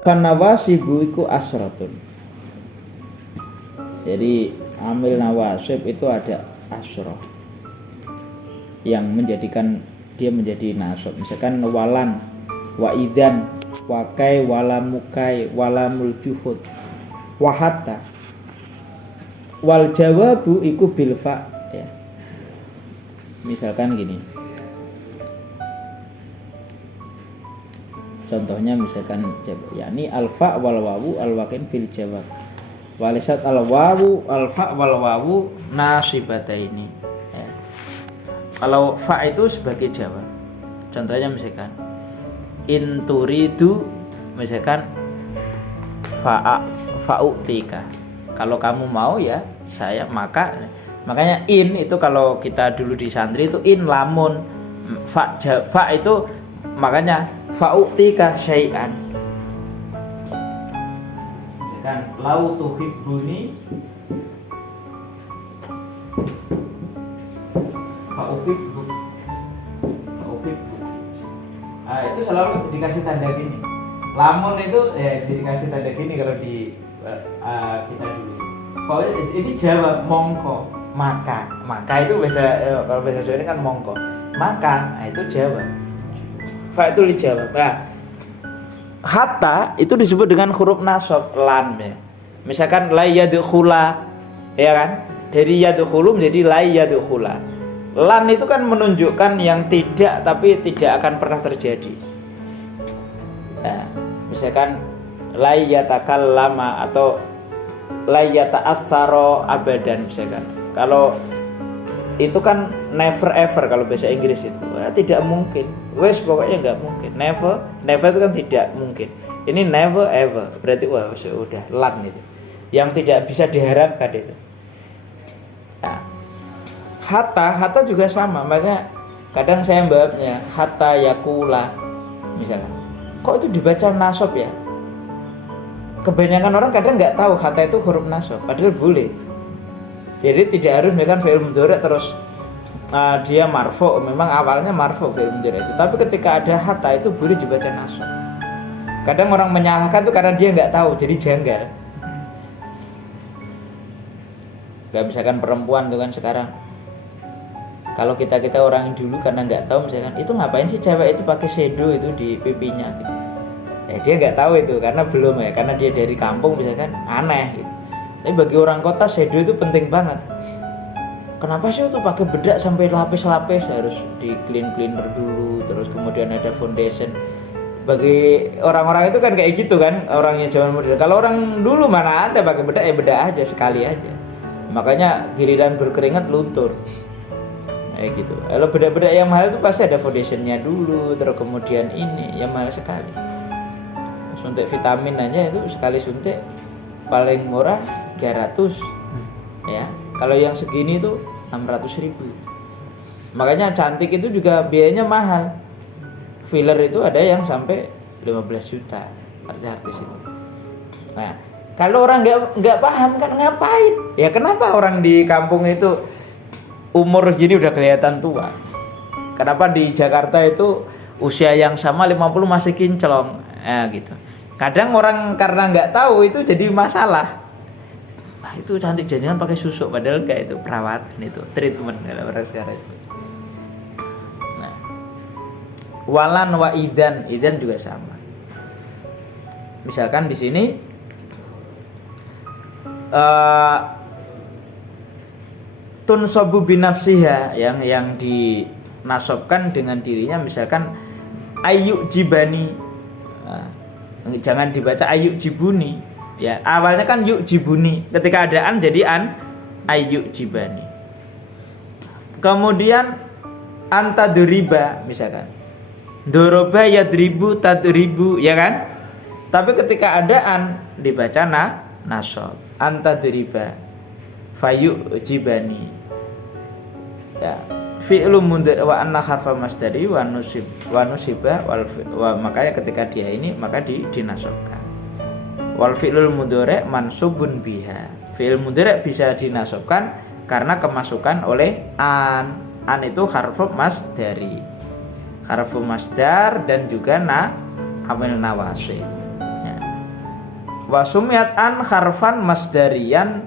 Fanawasibu iku asratun. Jadi amil nawasib itu ada asroh yang menjadikan dia menjadi nasab. Misalkan walan, wa idzan, wakai, walamukai, walamul juhud, wahatta. Wal jawabu iku bil fa ya. Misalkan gini. Contohnya misalkan yakni alfa wal wawu al wakin fil jawab. Walisat al wawu al fa wal wawu nasibataini. Ya. Kalau fa itu sebagai jawab. Contohnya misalkan in turidu misalkan fa'utika. Kalau kamu mau ya saya makanya in itu kalau kita dulu di santri itu in lamun fa itu makanya fa'utika syai'an. Dan lau tuhibbuni fa'uhibbu. Nah, itu selalu dikasih tanda gini. Lamun itu dikasih tanda gini kalau di kita dulu. Ini jawab mongko, maka itu kalau bahasa Jawa ini kan mongko. Maka itu jawab. Fa itu dijawab. Nah, hatta itu disebut dengan huruf nasab lam ya. Misalkan la yadkhula ya kan? Dari yadkhulu menjadi la yadkhula. Lan itu kan menunjukkan yang tidak tapi tidak akan pernah terjadi. Nah, misalkan la yatakallama atau la yata'assara abadan misalkan. Kalau itu kan never ever kalau bahasa Inggris itu. Wah, tidak mungkin. Wes pokoknya nggak mungkin. Never itu kan tidak mungkin. Ini never ever. Berarti wah sudah lan itu. Yang tidak bisa diharapkan itu. Nah, hatta juga sama. Makanya kadang saya membawanya hatta yakula misalkan. Kok itu dibaca nasab ya? Kebanyakan orang kadang nggak tahu hatta itu huruf nasab. Padahal boleh. Jadi tidak harus misalkan fi'il mudhari' terus dia marfu, memang awalnya marfu fi'il mudhari' itu. Tapi ketika ada hatta itu boleh dibaca nasab. Kadang orang menyalahkan itu karena dia nggak tahu, jadi janggal. Gak misalkan perempuan tuh kan sekarang. Kalau kita orang yang dulu karena nggak tahu misalkan itu ngapain sih cewek itu pakai shadow itu di pipinya gitu. Ya dia nggak tahu itu karena belum ya, karena dia dari kampung misalkan aneh gitu. Tapi bagi orang kota shadow itu penting banget. Kenapa sih itu pakai bedak sampai lapis-lapis, harus di cleaner dulu, terus kemudian ada foundation. Bagi orang-orang itu kan kayak gitu kan, orangnya zaman modern. Kalau orang dulu mana ada pakai bedak, ya bedak aja sekali aja. Makanya giliran berkeringat luntur. Kayak gitu. Kalau bedak-bedak yang mahal itu pasti ada foundationnya dulu, terus kemudian ini yang mahal sekali. Suntik vitamin aja itu sekali suntik paling murah 300 ya. Kalau yang segini itu 600.000. Makanya cantik itu juga biayanya mahal. Filler itu ada yang sampai 15 juta artis itu. Nah, kalau orang nggak paham kan ngapain? Ya kenapa orang di kampung itu umur gini udah kelihatan tua? Kenapa di Jakarta itu usia yang sama 50 masih kinclong? Gitu. Kadang orang karena nggak tahu itu jadi masalah. Nah, itu cantik jangan pakai susuk padahal enggak, itu perawatan, itu treatment kalau orang sekarang itu. Nah, walan wa idzan juga sama. Misalkan di sini tunsabu binafsiha yang dinasabkan dengan dirinya, misalkan ayyuk jibani. Jangan dibaca ayyuk jibuni. Ya, awalnya kan yuk jibuni, ketika ada an jadi an ayyuk jibani. Kemudian antadriba misalkan. Doroba yadribu tadribu, ya kan? Tapi ketika ada an dibaca nasab. Antadriba fayuk jibani. Ya, fi'lu mudhari wa anna harfa masdari wa nusiba makanya ketika dia ini maka dinasabkan. Wal fi'lul mudhari' mansubun biha. Fi'il mudhari' bisa dinasabkan karena kemasukan oleh an. An itu harfu masdari. Harfu masdar dan juga amil nawasib. Ya. Wasumiat an harfan masdarian,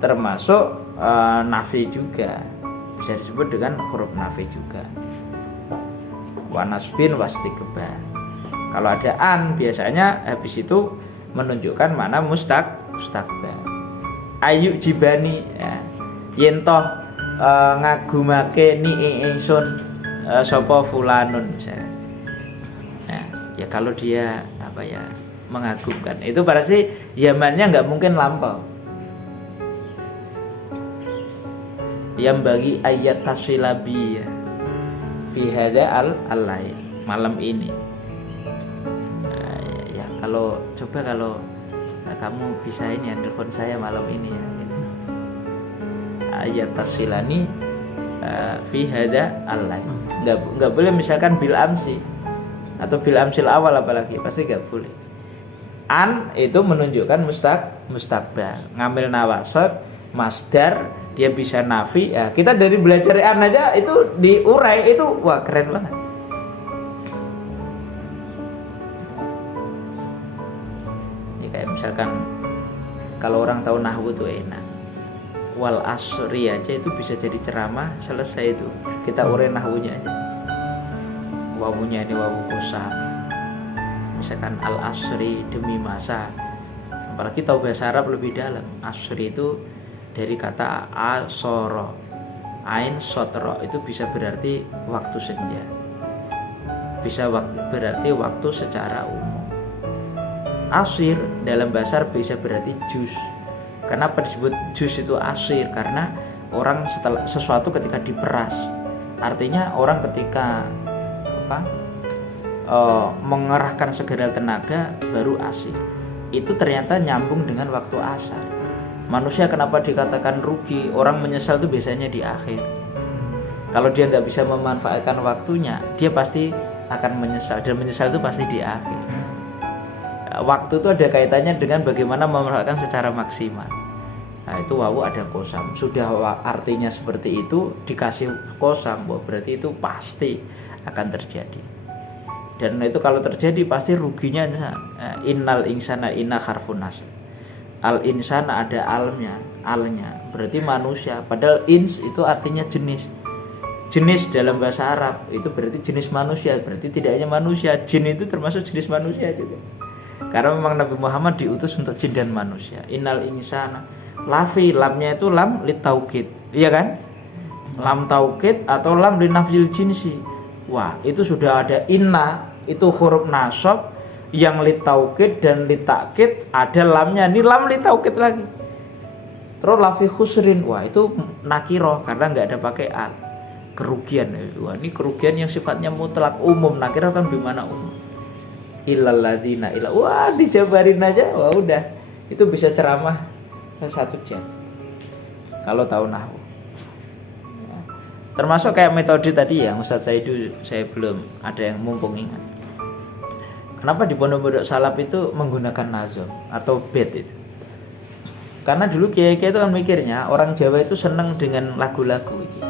termasuk nafi juga, bisa disebut dengan huruf nafi juga. Wa nasbin wastiqbal. Kalau ada an biasanya habis itu menunjukkan mana mustaqbal. Ayu jibani ya. Yen toh ngagumake ni ingsun sapa fulanun misalnya. Nah, ya kalau dia mengagumkan, itu berarti zamannya nggak mungkin lampau. Yang bagi ayat tasilabi ya, fi hadza al-lail, malam ini. Nah, ya kalau kamu bisa ini ya, telepon saya malam ini ya. Ayat tasilani fi hadza al-lail. Nggak boleh misalkan bil amsi atau bil amsil awal, apalagi pasti nggak boleh. An itu menunjukkan mustaqbal, ngambil nawasib, masdar, dia bisa nafi ya. Kita dari belajar an aja itu diurai, itu wah keren banget. Ini kayak misalkan kalau orang tahu nahwu tuh enak, wal asri aja itu bisa jadi ceramah, selesai itu kita urai nahwunya aja. Wawunya ini wawu qasam, misalkan al asri, demi masa. Apalagi tahu bahasa Arab lebih dalam. Asri itu dari kata asoro, ain sotro, itu bisa berarti waktu senja, bisa berarti waktu secara umum. Asir dalam bahasa Arab bisa berarti jus. Kenapa disebut jus itu asir? Karena orang setelah sesuatu ketika diperas, artinya orang ketika mengerahkan segala tenaga baru asir. Itu ternyata nyambung dengan waktu asar. Manusia kenapa dikatakan rugi? Orang menyesal itu biasanya di akhir. Kalau dia nggak bisa memanfaatkan waktunya, dia pasti akan menyesal, dan menyesal itu pasti di akhir. Waktu itu ada kaitannya dengan bagaimana memanfaatkan secara maksimal. Nah, itu wawu ada qasam. Sudah artinya seperti itu, dikasih qasam, berarti itu pasti akan terjadi. Dan itu kalau terjadi pasti ruginya. Innal insana inna harfun nasab. Al insana ada alnya, berarti manusia. Padahal ins itu artinya jenis. Jenis dalam bahasa Arab itu berarti jenis manusia, berarti tidak hanya manusia, jin itu termasuk jenis manusia juga. Karena memang Nabi Muhammad diutus untuk jin dan manusia. Innal insana, lafi, lamnya itu lam litaukid, iya kan? Lam taukid atau lam linafzil jinsi. Wah, itu sudah ada inna, itu huruf nasab yang litaukid dan litakid, ada lamnya, ini lam litaukid lagi. Terus lafi khusrin, wah itu nakiroh karena nggak ada pakai al, kerugian. Wah, ini kerugian yang sifatnya mutlak umum. Nakiroh kan gimana umum? Illal ladzina illa, wah dijabarin aja, wah udah itu bisa ceramah 1 jam kalau tahu nahwu. Termasuk kayak metode tadi ya Ustaz Saidu, saya belum ada yang mumpung ingat. Kenapa di pondok-pondok salaf itu menggunakan nazam atau bait itu? Karena dulu kiai-kiai itu kan mikirnya orang Jawa itu seneng dengan lagu-lagu gitu.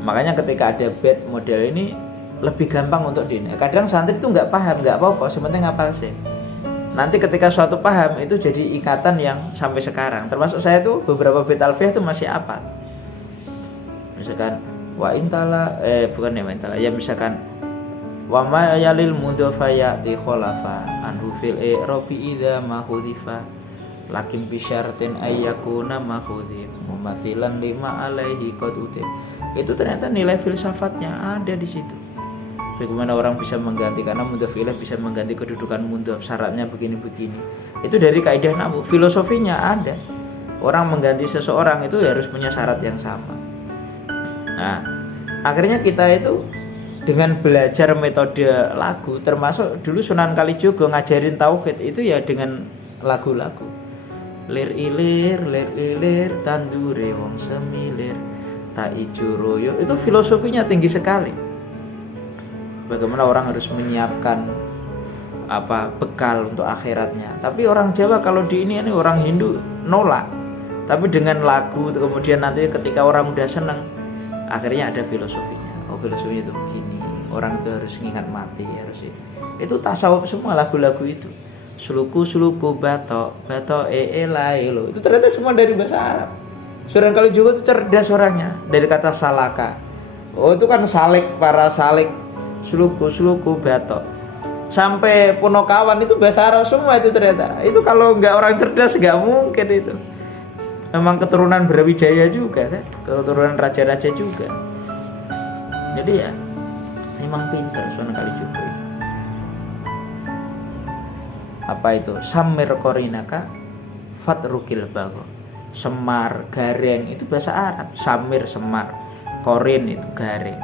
Makanya ketika ada bait model ini lebih gampang untuk kadang santri itu nggak paham, nggak apa-apa, sebenarnya ngapal sih. Nanti ketika suatu paham itu jadi ikatan yang sampai sekarang. Termasuk saya tuh beberapa bait alfiyah itu masih apal. Misalkan wa intala ya misalkan wa ma yalil mudhafa ya'ti khalafa anhu fil i'rabi idza ma hudifa lakin bi syartin ayyakuna mahudhif mumathilan lima alaihi qad uti. Itu ternyata nilai filsafatnya ada di situ. Bagaimana orang bisa mengganti, karena mudhaf ilaih bisa mengganti kedudukan mudhaf, syaratnya begini-begini. Itu dari kaidah nahwu, filosofinya ada. Orang mengganti seseorang itu harus punya syarat yang sama. Nah, akhirnya kita itu dengan belajar metode lagu, termasuk dulu Sunan Kalijogo ngajarin tauhid itu ya dengan lagu-lagu. Lir ilir tandure wong semilir tak ijo royo, itu filosofinya tinggi sekali. Bagaimana orang harus menyiapkan bekal untuk akhiratnya. Tapi orang Jawa kalau di ini orang Hindu nolak. Tapi dengan lagu kemudian nanti ketika orang udah seneng, akhirnya ada filosofinya. Oh, filosofinya itu begini. Orang itu harus ingat mati, harus itu tasawuf semua lagu-lagu itu. suluku bato lai lo. Itu ternyata semua dari bahasa Arab. Sunan Kalijogo itu cerdas orangnya, dari kata salaka. Oh itu kan salik, para salik, suluku bato. Sampai Punokawan itu bahasa Arab semua itu ternyata. Itu kalau nggak orang cerdas nggak mungkin itu. Memang keturunan Brawijaya juga kan, keturunan raja-raja juga. Jadi ya memang pintar Sunan Kalijogo itu. Apa itu? Samir korinaka fatrukil bago. Semar, gareng itu bahasa Arab. Samir semar, korin itu gareng.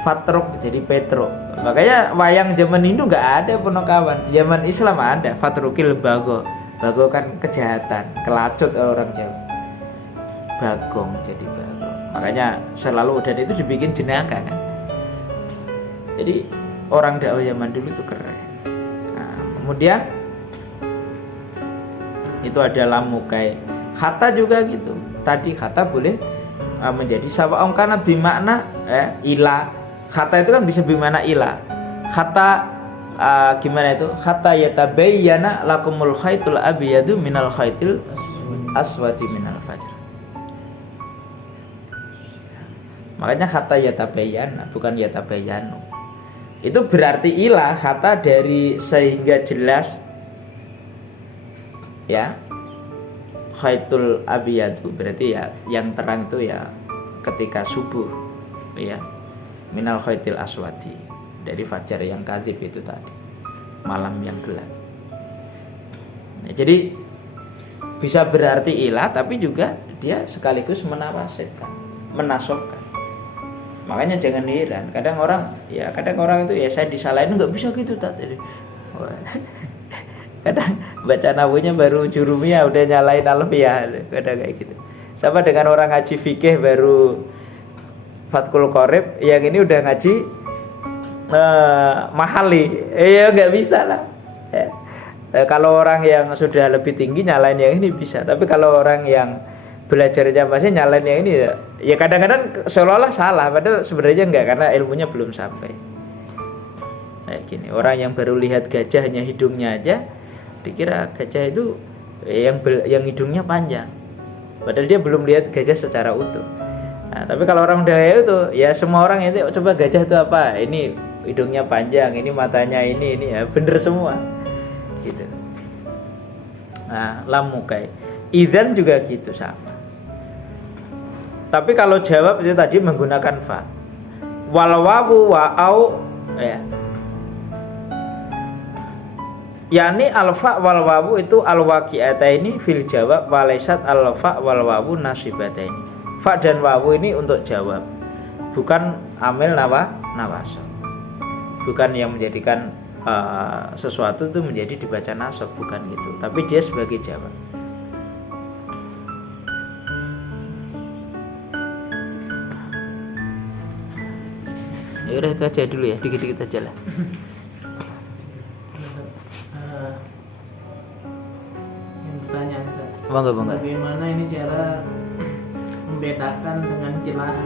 Fatruk jadi Petruk. Makanya wayang zaman Hindu nggak ada Punokawan. Zaman Islam ada fatrukil bago. Bago kan kejahatan, kelacut orang Jawa. Bagong jadi bago. Makanya selalu dan itu dibikin jenaka kan. Jadi orang dakwah zaman dulu itu keren. Kemudian itu ada lamukai. Kata juga gitu. Tadi kata boleh menjadi sawa'un kana bimakna ila. Kata itu kan bisa bermakna ila. Kata gimana itu? Kata yatabayyana lakumul khaitul abyadu minal khaitil aswadi minal fajr. Makanya kata yatabayyana bukan yatabayyanu. Itu berarti ilah, kata dari sehingga jelas ya. Khaitul abiyadu berarti ya yang terang itu ya ketika subuh ya. Minal khaitil aswadi dari fajar yang kadzib itu tadi, malam yang gelap. Nah, jadi bisa berarti ilah tapi juga dia sekaligus menasobkan. Makanya jangan heran, kadang orang itu ya saya disalahin nggak bisa gitu tadi. Kadang baca nahunya baru jurumiyah udah nyalain alfiyah, kadang kayak gitu. Sama dengan orang ngaji fikih baru Fathul Qorib, yang ini udah ngaji mahali, ya nggak bisa lah. Ya. Kalau orang yang sudah lebih tinggi nyalain yang ini bisa, tapi kalau orang yang belajarnya masih nyalain yang ini ya kadang-kadang seolah-olah salah padahal sebenarnya enggak karena ilmunya belum sampai. Kayak gini, orang yang baru lihat gajah hanya hidungnya aja dikira gajah itu yang hidungnya panjang. Padahal dia belum lihat gajah secara utuh. Nah, tapi kalau orang udah itu ya semua orang itu coba gajah itu apa? Ini hidungnya panjang, ini matanya ini ya bener semua. Gitu. Nah, lamukai. Idzan juga gitu sama. Tapi kalau jawab itu tadi menggunakan fa. Wal wawu wa au ya. Yani alfa wal wawu itu al waqi'ataini fil jawab walaisat alfa wal wawu nasibataini. Fa dan wawu ini untuk jawab. Bukan amil nawasab. Bukan yang menjadikan sesuatu itu menjadi dibaca nasab, bukan gitu. Tapi dia sebagai jawab. Ya udah itu aja dulu ya, dikit-dikit aja lah. Pertanyaan Bangga. bagaimana ini cara membedakan dengan jelas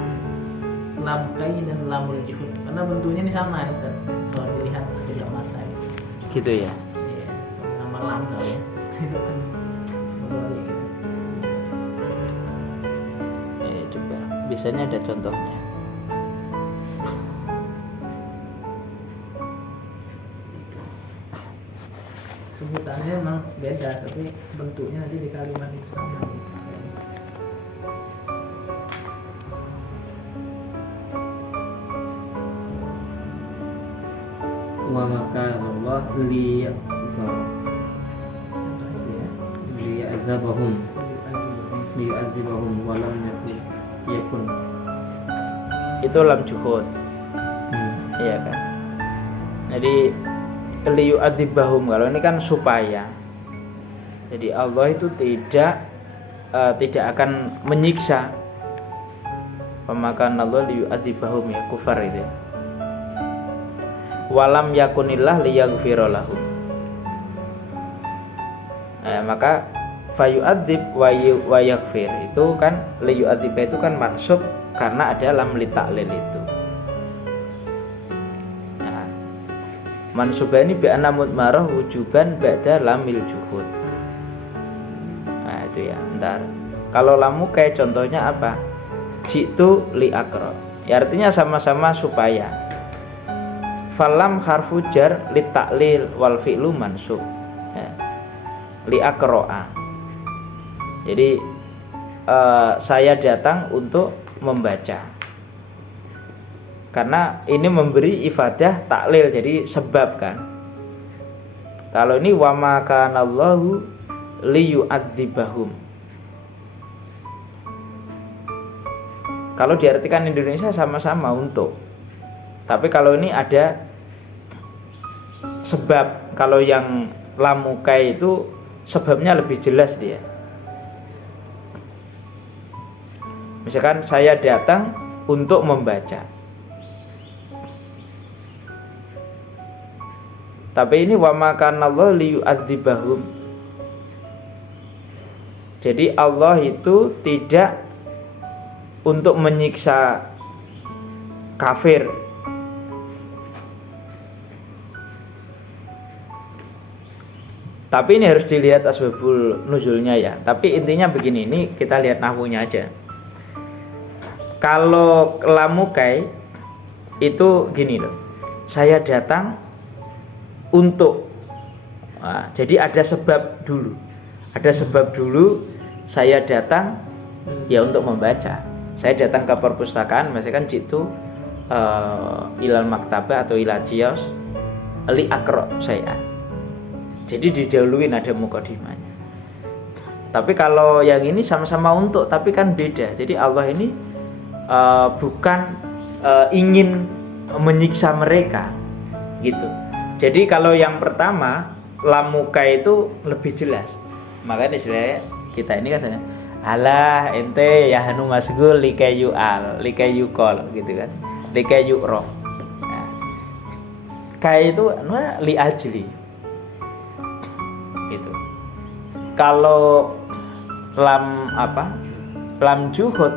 lam kai dan lamul juhud? Karena bentuknya ini sama nih Ustaz. Kalau dilihat sekejap mata ya. Gitu ya. Iya, nama lam tau ya. Itu kan gitu. Coba. Biasanya ada contohnya. Sebutannya memang beda, tapi bentuknya nanti di kalimat itu sama. Wa maka Allah liya'azabahum walam yakun. Itu lam juhud. Iya kan. Jadi liyu'adzibahum, kalau ini kan supaya. Jadi Allah itu tidak akan menyiksa. Pemakan Allah liyu'adzibahum ya kufar itu. Walam yakunillah liyaghfira lahum. Maka fayu'adzib wa yaghfir itu kan liyu'adzib itu kan mansub karena ada lam li ta'lil itu. Mansubani bi anna mudmarah wujuban ba'da lamil juhud. Nah itu ya, ntar. Kalau lamu kayak contohnya apa? Jitu li akro. Ya artinya sama-sama supaya. Falam harfu jar li ta'lil wal fi'lu mansub. Ya. Li akro'a. Jadi saya datang untuk membaca. Karena ini memberi ifadah taklil, jadi sebab kan. Kalau ini wa ma kanallahu liyu'adzibahum. Kalau diartikan Indonesia sama-sama untuk. Tapi kalau ini ada sebab. Kalau yang lamukai itu sebabnya lebih jelas dia. Misalkan saya datang untuk membaca. Tapi ini wa ma kanallahu liyu'adzibahum. Jadi Allah itu tidak untuk menyiksa kafir. Tapi ini harus dilihat asbabul nuzulnya ya. Tapi intinya begini, ini kita lihat nahwunya aja. Kalau lamukai itu gini loh. Saya datang untuk. Nah, jadi ada sebab dulu. Ada sebab dulu saya datang ya untuk membaca. Saya datang ke perpustakaan, misalkan jitu ilal maktabah atau ilal kios li akro saya. Jadi didahuluin ada mukadimahnya. Tapi kalau yang ini sama-sama untuk, tapi kan beda. Jadi Allah ini bukan ingin menyiksa mereka, gitu. Jadi kalau yang pertama lamuka itu lebih jelas. Makanya istilahnya kita ini kan alah ente ya hanu masgul likayu al likayu kol gitu kan, likayu roh. Nah, kayak itu li ajli gitu. Kalau lam juhud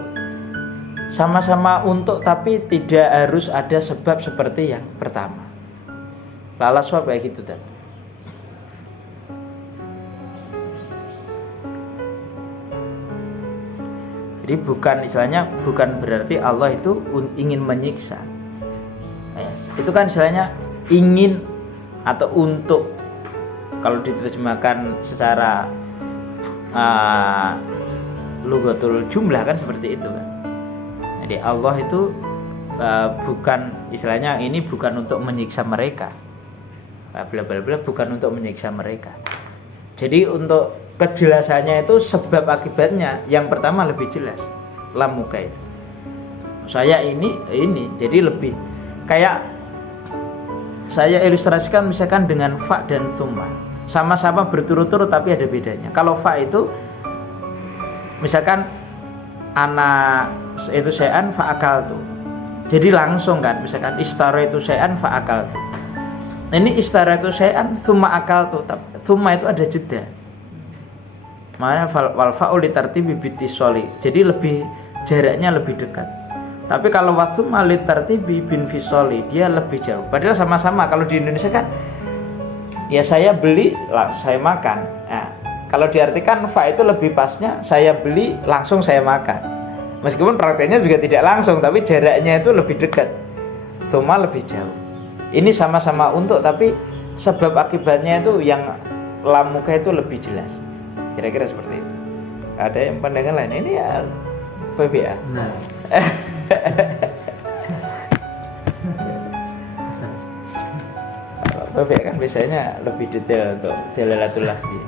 sama-sama untuk, tapi tidak harus ada sebab seperti yang pertama. Lalas swab kayak gitu dan. Jadi bukan istilahnya bukan berarti Allah itu ingin menyiksa. Ya, itu kan istilahnya ingin atau untuk. Kalau diterjemahkan secara lughatul jumlah kan seperti itu kan. Jadi Allah itu bukan istilahnya ini bukan untuk menyiksa mereka. Bla-bla-bla bukan untuk menyiksa mereka. Jadi untuk kejelasannya itu sebab akibatnya yang pertama lebih jelas. Lamuka itu. Saya ini jadi lebih kayak saya ilustrasikan misalkan dengan fa dan summa. Sama-sama berturut-turut tapi ada bedanya. Kalau fa itu misalkan ana itu sean fa akaltu. Jadi langsung kan misalkan istara itu sean fa akaltu. Ini istara itu sean summa akaltu. Summa itu ada jeda. Makanya wal fa'ul litartibi bitisoli. Jadi lebih jaraknya lebih dekat. Tapi kalau wasumma litartibi bin fisoli dia lebih jauh. Padahal sama-sama kalau di Indonesia kan ya saya beli lah saya makan. Nah, kalau diartikan fa itu lebih pasnya saya beli langsung saya makan. Meskipun prakteknya juga tidak langsung tapi jaraknya itu lebih dekat. Summa lebih jauh. Ini sama-sama untuk tapi sebab akibatnya itu yang lamuka itu lebih jelas. Kira-kira seperti itu. Ada yang pandangan lain ini ya PBA. Nah. PBA kan biasanya lebih detail untuk dalalatul lafzi.